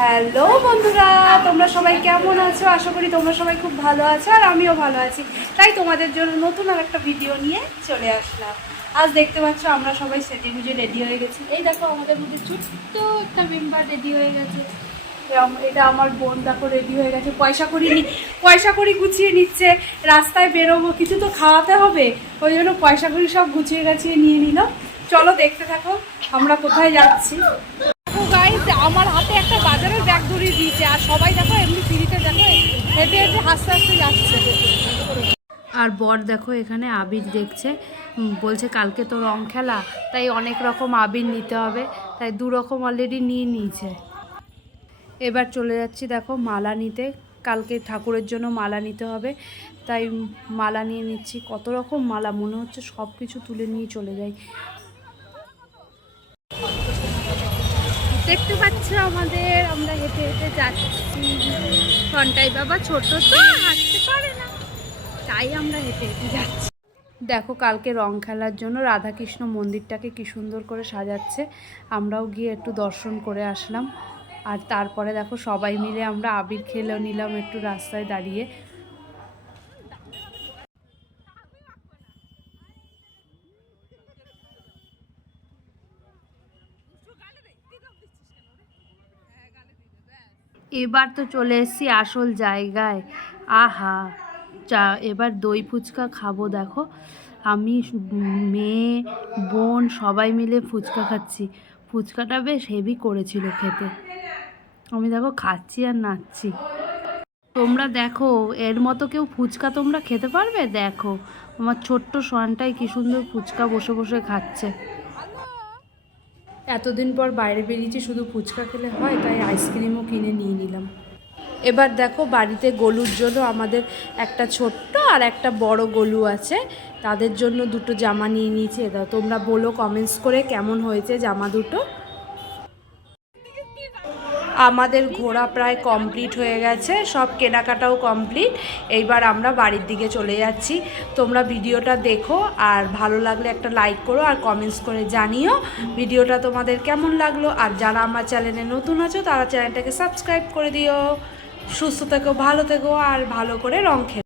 Hello বন্ধুরা, তোমরা সবাই কেমন আছো? আশা করি তোমরা সবাই খুব ভালো আছো আর আমিও ভালো আছি। তাই তোমাদের জন্য নতুন আর একটা ভিডিও নিয়ে চলে আসলাম। আজ দেখতে পাচ্ছ আমরা সবাই সেজে গুজে রেডি হয়ে গেছি। এই দেখো আমাদের মধ্যে ছোট্ট একটা মেম্বার রেডি হয়ে গেছে। এটা আমার বোন দেখো রেডি হয়ে গেছে। পয়সা করি পয়সা করি গুছিয়ে নিচ্ছে। রাস্তায় বেরোবো, কিছু তো খাওয়াতে হবে। ওই জন্য পয়সা করি সব গুছিয়ে গাছিয়ে নিয়ে নিল। চলো দেখতে থাকো, আমরা কোথায় যাচ্ছি। গাইস আমার হাতে একটা বাজারের ব্যাগ ধরিয়ে দিয়েছে, আর সবাই দেখো এমনি ফিরিতে দেখো হেঁটে হেঁটে হাসতে হাসতে যাচ্ছে। আর বর দেখো এখানে আবির দেখছে বলছে কালকে তো রং খেলা, তাই অনেক রকম আবির নিতে হবে, তাই দু রকম অলরেডি নিয়ে নিয়েছে। এবার চলে যাচ্ছি দেখো মালা নিতে, কালকে ঠাকুরের জন্য মালা নিতে হবে, তাই মালা নিয়ে নিচ্ছি, কত রকম মালা, মনে হচ্ছে সব কিছু তুলে নিয়ে চলে যাই। দেখতে পাচ্ছ আমাদের, আমরা হেঁটে হেঁটে যাচ্ছি। ঘন্টাই বাবা, ছোট তো, হাঁটতে পারে না। তাই আমরা হেঁটে হেঁটে যাচ্ছি। দেখো, কালকে রং খেলার জন্য রাধাকৃষ্ণ মন্দিরটাকে কি সুন্দর করে সাজাচ্ছে। আমরাও গিয়ে একটু দর্শন করে আসলাম। আর তারপরে দেখো, সবাই মিলে আমরা আবির খেলেও নিলাম একটু রাস্তায় দাঁড়িয়ে। এবার তো চলে এসেছি আসল জায়গায়। আহা, চা, এবার দই ফুচকা খাব, দেখো। আমি মেয়ে, বোন, সবাই মিলে ফুচকা খাচ্ছি। ফুচকাটা বেশ হেভি করেছিল খেতে। আমি দেখো খাচ্ছি আর নাচছি। তোমরা দেখো, এর মতো কেউ ফুচকা তোমরা খেতে পারবে? দেখো, আমার ছোট্ট সোয়ানটাই কি সুন্দর ফুচকা বসে বসে খাচ্ছে। এতদিন পর বাইরে বেরিয়েছি, শুধু ফুচকা খেলে হয়, তাই আইসক্রিমও কিনে নিয়ে নিলাম। এবার দেখো বাড়িতে গলুর জন্য আমাদের একটা ছোট্ট আর একটা বড় গলু আছে, তাদের জন্য দুটো জামা নিয়ে নিয়েছি। তোমরা বলো কমেন্টস করে কেমন হয়েছে জামা দুটো। আমাদের ঘোরা প্রায় কমপ্লিট হয়ে গেছে, সব কেনাকাটাও কমপ্লিট এইবার আমরা বাড়ির দিকে চলে যাচ্ছি। তোমরা ভিডিওটা দেখো আর ভালো লাগলে একটা লাইক করো আর কমেন্টস করে জানিও। ভিডিওটা তোমাদের কেমন লাগল? আর যারা আমার চ্যানেলে নতুন আছো, তারা চ্যানেলটাকে সাবস্ক্রাইব করে দিও। সুস্থ থেকো, ভালো থেকো, আর ভালো করে রং খেলো